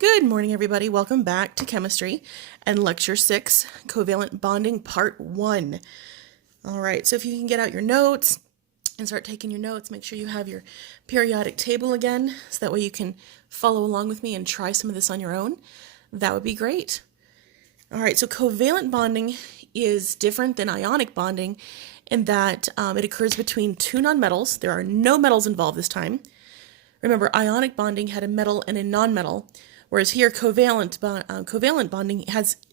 Good morning, everybody. Welcome back to Chemistry and Lecture 6, Covalent Bonding Part 1. All right, so if you can get out your notes and start taking your notes, make sure you have your periodic table again, so that way you can follow along with me and try some of this on your own. That would be great. All right, so covalent bonding is different than ionic bonding in that it occurs between two nonmetals. There are no metals involved this time. Remember, ionic bonding had a metal and a nonmetal, whereas here covalent bonding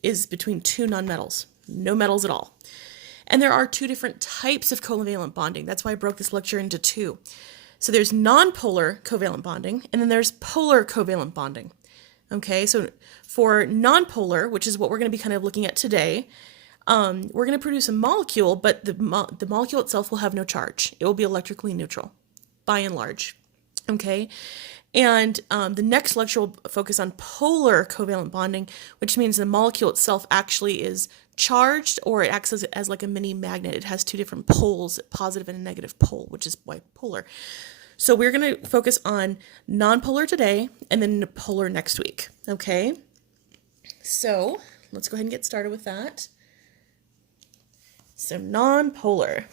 is between two nonmetals, no metals at all. And there are two different types of covalent bonding. That's why I broke this lecture into two. So there's nonpolar covalent bonding, and then there's polar covalent bonding. Okay, so for nonpolar, which is what we're going to be kind of looking at today, we're going to produce a molecule, but the molecule itself will have no charge. It will be electrically neutral, by and large. Okay, and the next lecture will focus on polar covalent bonding, which means the molecule itself actually is charged, or it acts as like a mini magnet. It has two different poles, a positive and a negative pole, which is why polar. So we're going to focus on nonpolar today and then polar next week. Okay, so let's go ahead and get started with that. So nonpolar.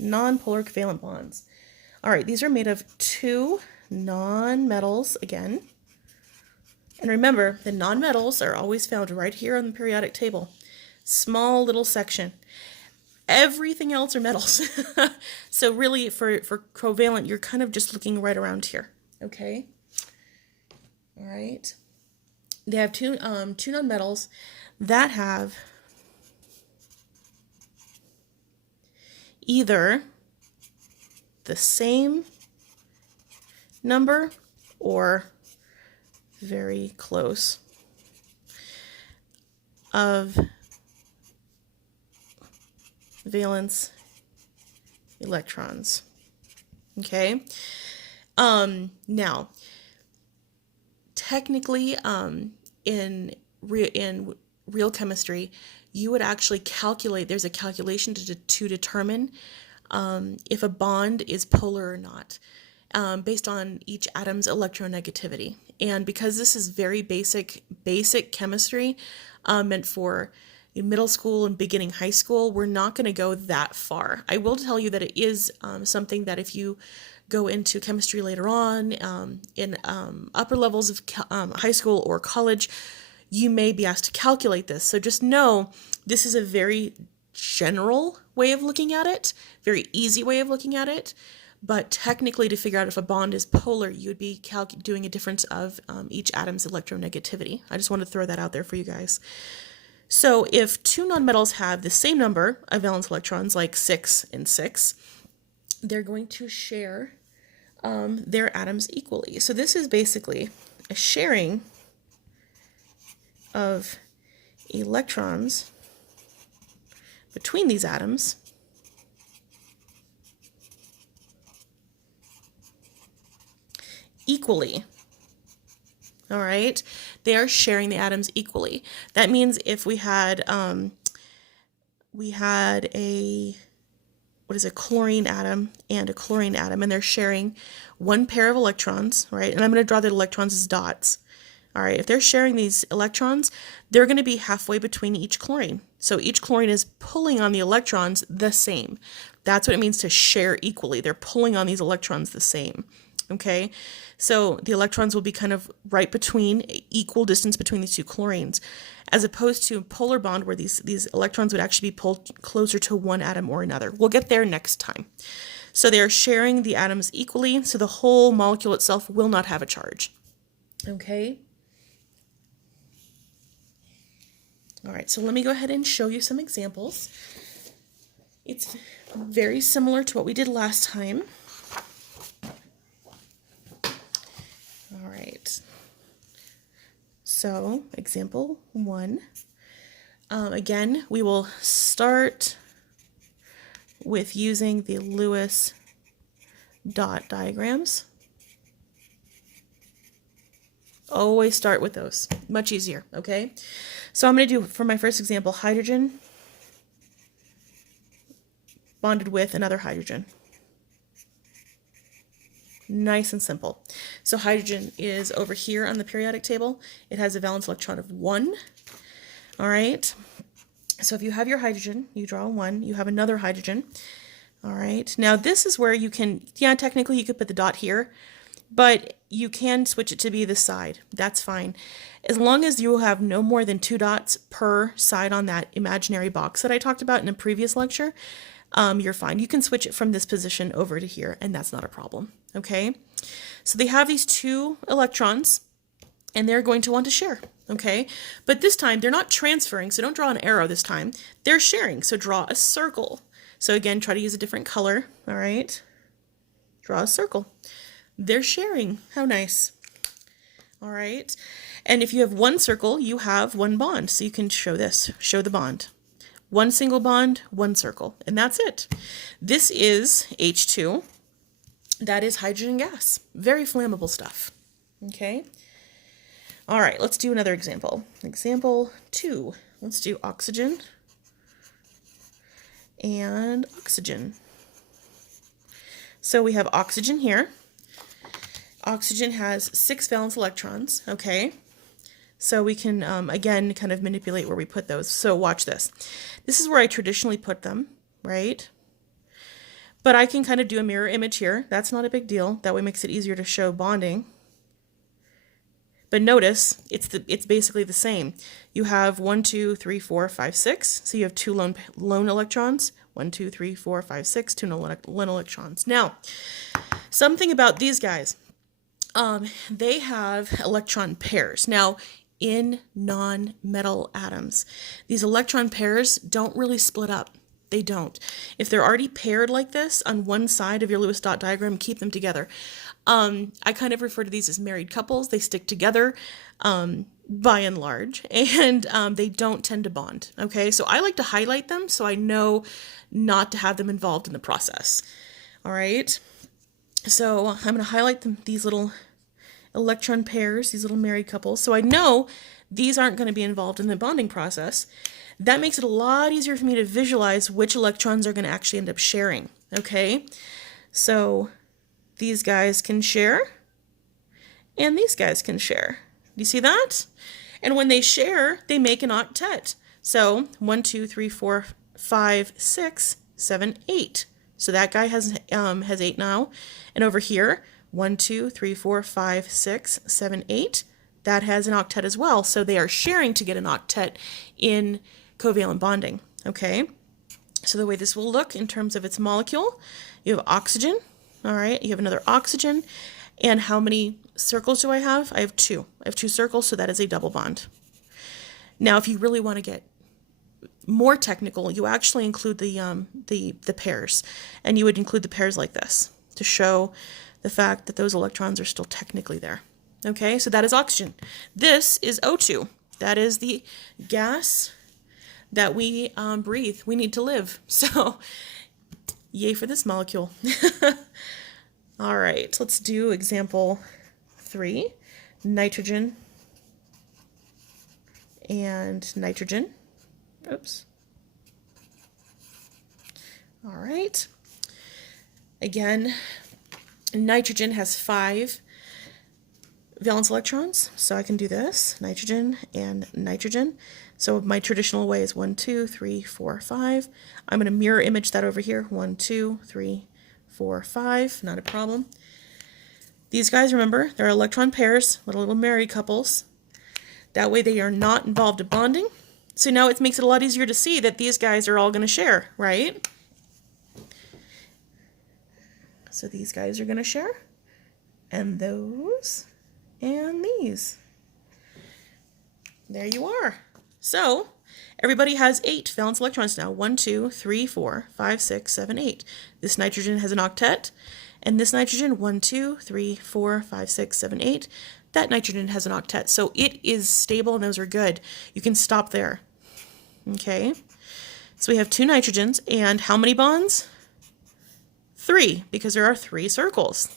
Nonpolar covalent bonds. All right, these are made of two nonmetals again. And remember, the nonmetals are always found right here on the periodic table. Small little section. Everything else are metals. So really, for covalent, you're kind of just looking right around here. Okay? All right. They have two nonmetals that have either the same number or very close of valence electrons. Okay. Now, technically, in real chemistry, you would actually calculate, there's a calculation to determine if a bond is polar or not, based on each atom's electronegativity. And because this is very basic chemistry, meant for middle school and beginning high school, we're not going to go that far. I will tell you that it is something that if you go into chemistry later on, in upper levels of high school or college, you may be asked to calculate this. So just know this is a very general way of looking at it, very easy way of looking at it. But technically, to figure out if a bond is polar, you would be doing a difference of each atom's electronegativity. I just wanted to throw that out there for you guys. So if two nonmetals have the same number of valence electrons, like 6 and 6, they're going to share their atoms equally. So this is basically a sharing of electrons between these atoms equally. All right, they are sharing the atoms equally. That means if we had a chlorine atom and a chlorine atom, and they're sharing one pair of electrons, right? And I'm going to draw the electrons as dots. All right, if they're sharing these electrons, they're going to be halfway between each chlorine. So each chlorine is pulling on the electrons the same. That's what it means to share equally. They're pulling on these electrons the same. Okay, so the electrons will be kind of right between, equal distance between these two chlorines, as opposed to a polar bond where these electrons would actually be pulled closer to one atom or another. We'll get there next time. So they're sharing the atoms equally, so the whole molecule itself will not have a charge. Okay. All right, so let me go ahead and show you some examples. It's very similar to what we did last time. All right, so example 1. Again, we will start with using the Lewis dot diagrams. Always start with those. Much easier, okay? So I'm going to do, for my first example, hydrogen bonded with another hydrogen. Nice and simple. So hydrogen is over here on the periodic table. It has a valence electron of 1. All right. So if you have your hydrogen, you draw a 1. You have another hydrogen. All right. Now this is where you can, yeah, technically you could put the dot here, but you can switch it to be this side. That's fine. As long as you have no more than 2 dots per side on that imaginary box that I talked about in a previous lecture, you're fine. You can switch it from this position over to here, and that's not a problem. Okay, so they have these 2 electrons, and they're going to want to share. Okay, but this time they're not transferring, so don't draw an arrow this time. They're sharing, so draw a circle. So again, try to use a different color. All right, draw a circle. They're sharing. How nice. All right, and if you have 1 circle, you have 1 bond, so you can show this. Show the bond. 1 single bond, 1 circle, and that's it. This is H2. That is hydrogen gas. Very flammable stuff. Okay. All right, let's do another example. Example 2. Let's do oxygen and oxygen. So we have oxygen here. Oxygen has 6 valence electrons, okay? So we can, again, kind of manipulate where we put those. So watch this. This is where I traditionally put them, right? But I can kind of do a mirror image here. That's not a big deal. That way makes it easier to show bonding. But notice, it's basically the same. You have 1, 2, 3, 4, 5, 6. So you have 2 lone electrons. 1, 2, 3, 4, 5, 6, 2 lone electrons. Now, something about these guys. They have electron pairs. Now, in non-metal atoms, these electron pairs don't really split up. They don't. If they're already paired like this on one side of your Lewis dot diagram, keep them together. I kind of refer to these as married couples. They stick together by and large, and they don't tend to bond. Okay, so I like to highlight them so I know not to have them involved in the process. All right, so I'm going to highlight them, these little electron pairs, these little married couples, so I know these aren't going to be involved in the bonding process. That makes it a lot easier for me to visualize which electrons are going to actually end up sharing. Okay, so these guys can share, and these guys can share. Do you see that? And when they share, they make an octet. So 1, 2, 3, 4, 5, 6, 7, 8. So that guy has 8 now. And over here, 1, 2, 3, 4, 5, 6, 7, 8. That has an octet as well. So they are sharing to get an octet in covalent bonding. Okay. So the way this will look in terms of its molecule, you have oxygen. All right. You have another oxygen. And how many circles do I have? I have 2. I have 2 circles, so that is a double bond. Now, if you really want to get more technical, you actually include the pairs, and you would include the pairs like this to show the fact that those electrons are still technically there. Okay, so that is oxygen. This is O2. That is the gas that we breathe. We need to live. So, yay for this molecule. All right, let's do example 3, nitrogen and nitrogen. Oops. All right. Again, nitrogen has 5 valence electrons, so I can do this, nitrogen and nitrogen. So my traditional way is 1, 2, 3, 4, 5. I'm going to mirror image that over here, 1, 2, 3, 4, 5, not a problem. These guys, remember, they're electron pairs, little married couples. That way they are not involved in bonding. So now it makes it a lot easier to see that these guys are all going to share, right? So these guys are going to share, and those, and these. There you are. So everybody has 8 valence electrons now. 1, 2, 3, 4, 5, 6, 7, 8. This nitrogen has an octet, and this nitrogen, 1, 2, 3, 4, 5, 6, 7, 8. That nitrogen has an octet. So it is stable, and those are good. You can stop there. Okay. So we have 2 nitrogens, and how many bonds? 3, because there are 3 circles.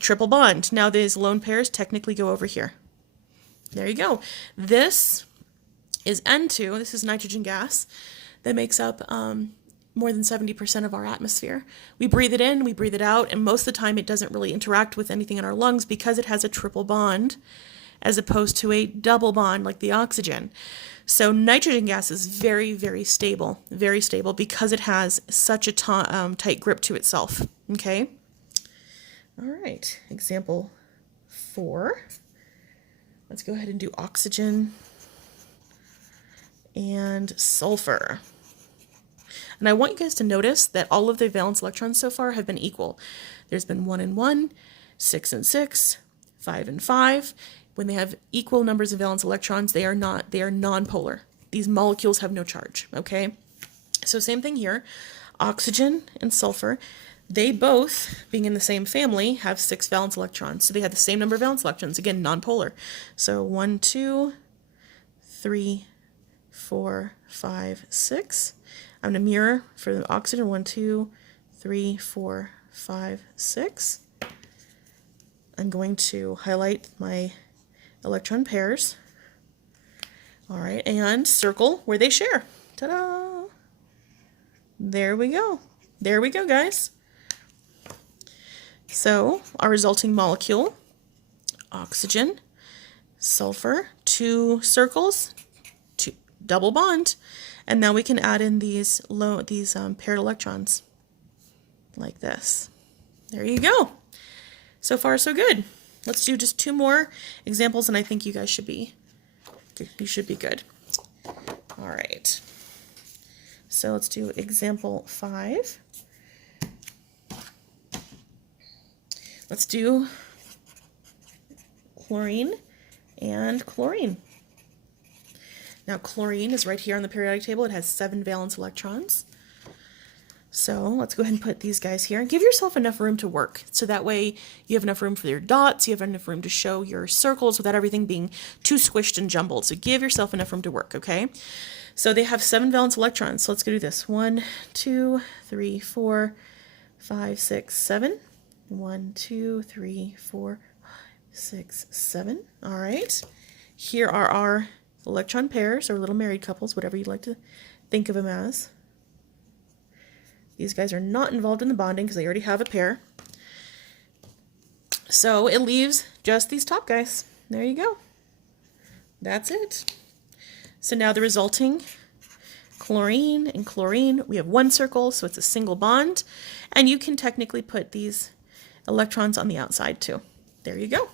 Triple bond. Now these lone pairs technically go over here. There you go. This is N2. This is nitrogen gas that makes up more than 70% of our atmosphere. We breathe it in, we breathe it out, and most of the time it doesn't really interact with anything in our lungs because it has a triple bond as opposed to a double bond like the oxygen. So nitrogen gas is very, very stable because it has such a tight grip to itself. Okay? All right, example 4. Let's go ahead and do oxygen and sulfur. And I want you guys to notice that all of the valence electrons so far have been equal. There's been 1 and 1, 6 and 6, 5 and 5. When they have equal numbers of valence electrons, they are nonpolar. These molecules have no charge, okay? So same thing here. Oxygen and sulfur, they both, being in the same family, have 6 valence electrons. So they have the same number of valence electrons, again, nonpolar. So 1, 2, 3, 4, 5, 6. I'm going to mirror for the oxygen, 1, 2, 3, 4, 5, 6. I'm going to highlight my electron pairs. All right, and circle where they share. Ta-da! There we go. There we go, guys. So our resulting molecule, oxygen, sulfur, 2 circles, 2 double bond, and now we can add in these paired electrons like this. There you go. So far, so good. Let's do just 2 more examples, and I think you guys should be good. All right. So let's do example 5. Let's do chlorine and chlorine. Now chlorine is right here on the periodic table. It has 7 valence electrons. So let's go ahead and put these guys here and give yourself enough room to work. So that way you have enough room for your dots, you have enough room to show your circles without everything being too squished and jumbled. So give yourself enough room to work, okay? So they have 7 valence electrons. So let's go do this. 1, 2, 3, 4, 5, 6, 7. 1, 2, 3, 4, 5, 6, 7. All right. Here are our electron pairs, or little married couples, whatever you'd like to think of them as. These guys are not involved in the bonding because they already have a pair. So it leaves just these top guys. There you go. That's it. So now the resulting chlorine and chlorine, we have 1 circle, so it's a single bond. And you can technically put these electrons on the outside too. There you go.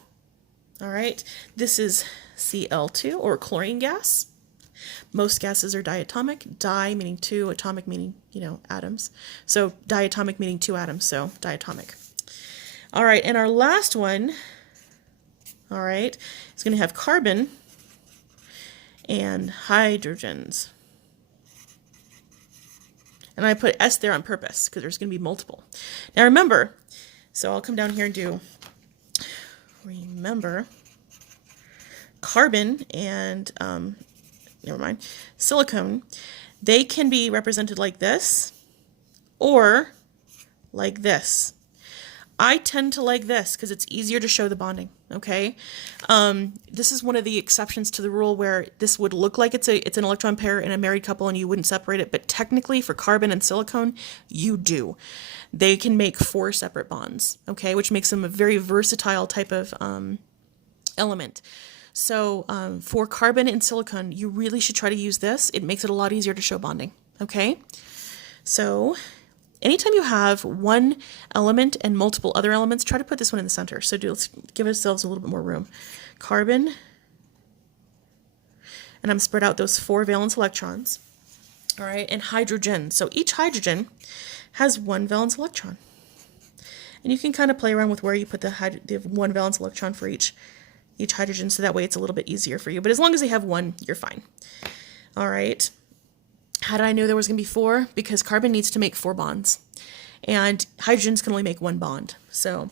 All right. This is Cl2, or chlorine gas. Most gases are diatomic. Di meaning 2, atomic meaning, atoms. So diatomic meaning 2 atoms, so diatomic. All right, and our last one, all right, is going to have carbon and hydrogens. And I put S there on purpose because there's going to be multiple. Now remember, so I'll come down here and do, remember, carbon and, silicone, they can be represented like this or like this. I tend to like this because it's easier to show the bonding, okay? This is one of the exceptions to the rule where this would look like it's an electron pair in a married couple and you wouldn't separate it, but technically for carbon and silicone, you do. They can make 4 separate bonds, okay, which makes them a very versatile type of element. So for carbon and silicone, you really should try to use this. It makes it a lot easier to show bonding, okay? So anytime you have one element and multiple other elements, try to put this one in the center. So let's give ourselves a little bit more room. Carbon, and I'm spread out those 4 valence electrons, all right, and hydrogen. So each hydrogen has 1 valence electron. And you can kind of play around with where you put the 1 valence electron for each hydrogen, so that way it's a little bit easier for you. But as long as they have 1, you're fine. All right. How did I know there was going to be 4? Because carbon needs to make 4 bonds, and hydrogens can only make 1 bond. So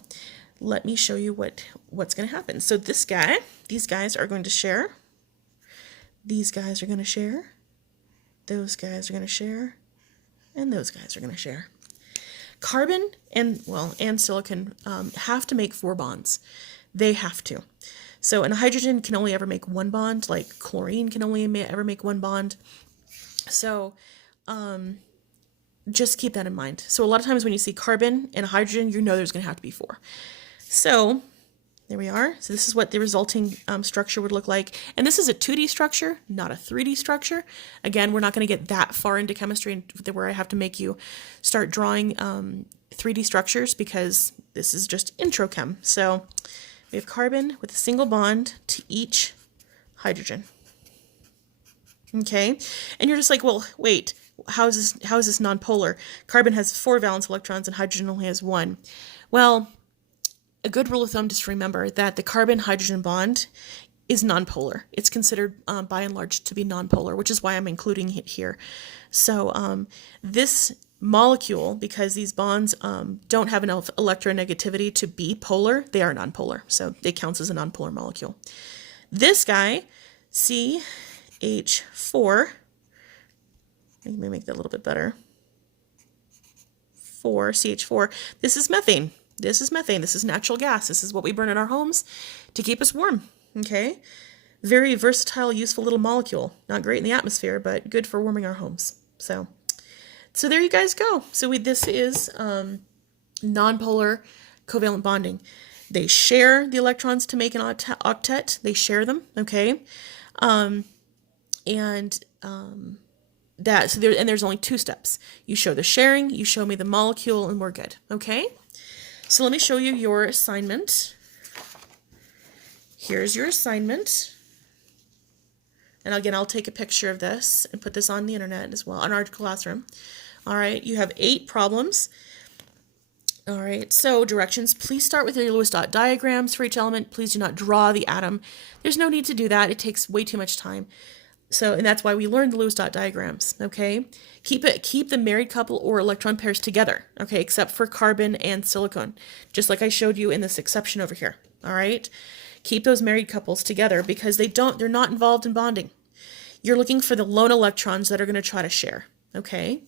let me show you what's going to happen. So these guys are going to share. These guys are going to share. Those guys are going to share. And those guys are going to share. Carbon and silicon have to make 4 bonds. They have to. So, and a hydrogen can only ever make 1 bond, like chlorine can only ever make 1 bond. So, just keep that in mind. So a lot of times when you see carbon and hydrogen, you know there's going to have to be 4. So there we are. So this is what the resulting structure would look like. And this is a 2D structure, not a 3D structure. Again, we're not going to get that far into chemistry where I have to make you start drawing 3D structures, because this is just intro chem. So we have carbon with a single bond to each hydrogen. Okay, and you're just like, well, wait, how is this nonpolar? Carbon has 4 valence electrons and hydrogen only has 1. Well, a good rule of thumb, just remember that the carbon-hydrogen bond is nonpolar. It's considered by and large to be nonpolar, which is why I'm including it here. So this molecule, because these bonds don't have enough electronegativity to be polar, they are nonpolar. So it counts as a nonpolar molecule. This guy, CH4, let me make that a little bit better. CH4, this is methane. This is methane. This is natural gas. This is what we burn in our homes to keep us warm. Okay? Very versatile, useful little molecule. Not great in the atmosphere, but good for warming our homes. So there you guys go. So this is nonpolar covalent bonding. They share the electrons to make an octet. They share them. Okay? There's only 2 steps. You show the sharing, you show me the molecule, and we're good. Okay? So let me show you your assignment. Here's your assignment. And again, I'll take a picture of this and put this on the internet as well, on our classroom. All right, you have 8 problems. All right, so directions. Please start with your Lewis dot diagrams for each element. Please do not draw the atom. There's no need to do that. It takes way too much time. And that's why we learned the Lewis dot diagrams, okay? Keep the married couple or electron pairs together, okay, except for carbon and silicon, just like I showed you in this exception over here, all right? Keep those married couples together because they're not involved in bonding. You're looking for the lone electrons that are going to try to share, okay?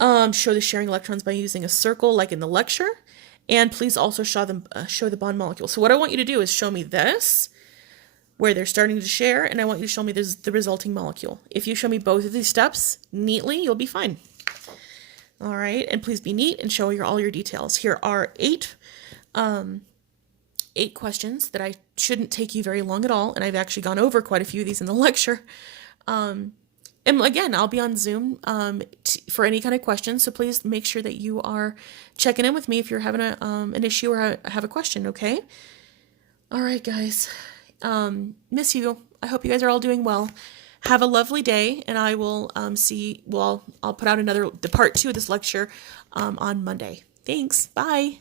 Show the sharing electrons by using a circle like in the lecture, and please also show the bond molecule. So what I want you to do is show me this, where they're starting to share, and I want you to show me the resulting molecule. If you show me both of these steps neatly, you'll be fine. All right, and please be neat and show all your details. Here are 8 questions that I shouldn't take you very long at all, and I've actually gone over quite a few of these in the lecture. And again, I'll be on Zoom for any kind of questions, so please make sure that you are checking in with me if you're having an issue or have a question, okay? All right, guys. Miss you. I hope you guys are all doing well. Have a lovely day, and I will I'll put out the part 2 of this lecture on Monday. Thanks. Bye.